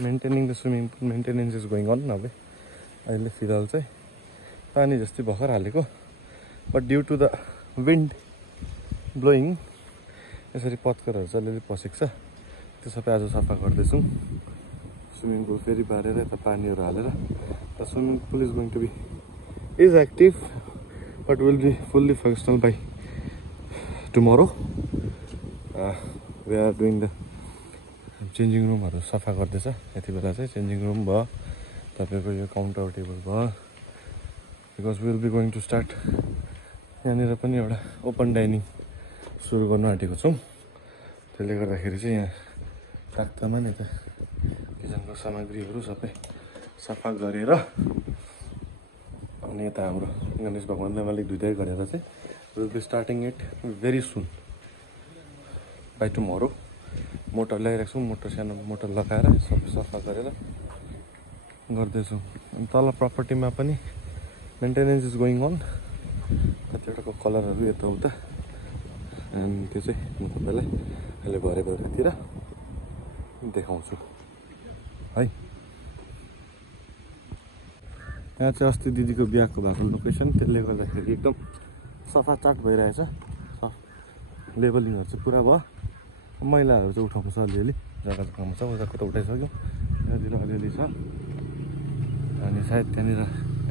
maintaining the swimming pool maintenance is going on अब अहिले फिलहाल चाहिँ पानी जस्तै भर्खर हालेको but due to the wind blowing यसरी पत्करहरू चाहिँ अलिअलि पसेको छ त्यो सबै आज सफा गर्दैछौँ स्विमिङ पुल फेरि बारेर यता पानीहरू हालेर the swimming pool is going to be is active but will be fully functional by tomorrow we are doing the changing रुमहरू सफा गर्दैछ यति बेला चाहिँ चेन्जिङ रुम भयो तपाईँको यो काउन्टर टेबल भयो because will be going to start यहाँनिर पनि एउटा ओपन डाइनिङ सुरु गर्नु आँटेको छौँ त्यसले गर्दाखेरि चाहिँ यहाँ ताकतामा नि त किचनको सामग्रीहरू सबै सफा गरेर अनि यता हाम्रो गणेश भगवान्लाई अलिक धुइधाइ गरेर चाहिँ will be starting it very soon by tomorrow motor ल्याइरहेको छौँ मोटर सानो मोटर लगाएर सबै सफा गरेर गर्दैछौँ अनि तल प्रपर्टीमा पनि मेन्टेनेन्स इज गोइङ अन कतिवटाको कलरहरू यताउता अनि त्यो चाहिँ म तपाईँलाई अहिले भरे बेलुकातिर देखाउँछु है यहाँ चाहिँ अस्ति दिदीको बिहाको भएको लोकेसन त्यसले गर्दाखेरि एकदम सफा चाट भइरहेछ लेबलिङहरू चाहिँ पुरा भयो मैलाहरू चाहिँ उठाउँछ अलिअलि जग्गा जग्गामा छ उताको त उठाइसक्यो यहाँतिर अलिअलि छ अनि सायद त्यहाँनिर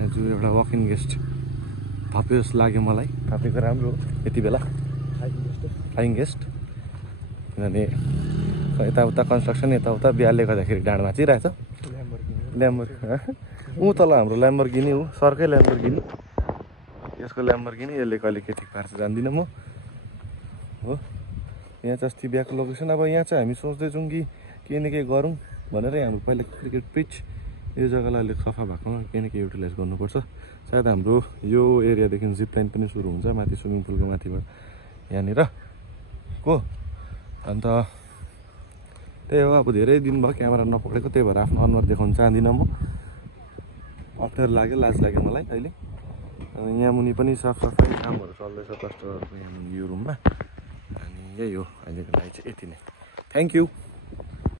जो एउटा वक इन गेस्ट थप्यो जस्तो लाग्यो मलाई थपेको राम्रो यति बेला फ्लाइङ गेस्ट किनभने यताउता कन्स्ट्रक्सन यताउता बिहारले गर्दाखेरि डाँड माचिरहेछ ऊ तल हाम्रो ल्याम्बोर्गिनी हो सरकै ल्याम्बोर्गिनी यसको ल्याम्बोर्गिनी यसले कहिले के ठिक पार्छ जान्दिनँ म हो यहाँ चाहिँ अस्ति बिहाको लोकेसन अब यहाँ चाहिँ हामी सोच्दैछौँ कि केही न केही गरौँ भनेर हाम्रो पहिला क्रिकेट पिच यो जग्गालाई अलिक सफा भएकोमा केही न केही युटिलाइज गर्नुपर्छ सायद हाम्रो यो एरियादेखि जिप लाइन पनि सुरु हुन्छ माथि स्विमिङ पुलको माथिबाट यहाँनिर को अन्त त्यही हो अब धेरै दिन भयो क्यामेरा नपक्रेको त्यही भएर आफ्नो अनुहार देखाउन चाहदिनँ म अप्ठ्यारो लाग्यो लाज लाग्यो मलाई अहिले यहाँ मुनि पनि साफसफाइ कामहरू चल्दैछ प्लास्टरहरूको यहाँ मुनि यो रुममा अनि यही हो अहिलेको लागि चाहिँ यति नै थ्याङ्क यू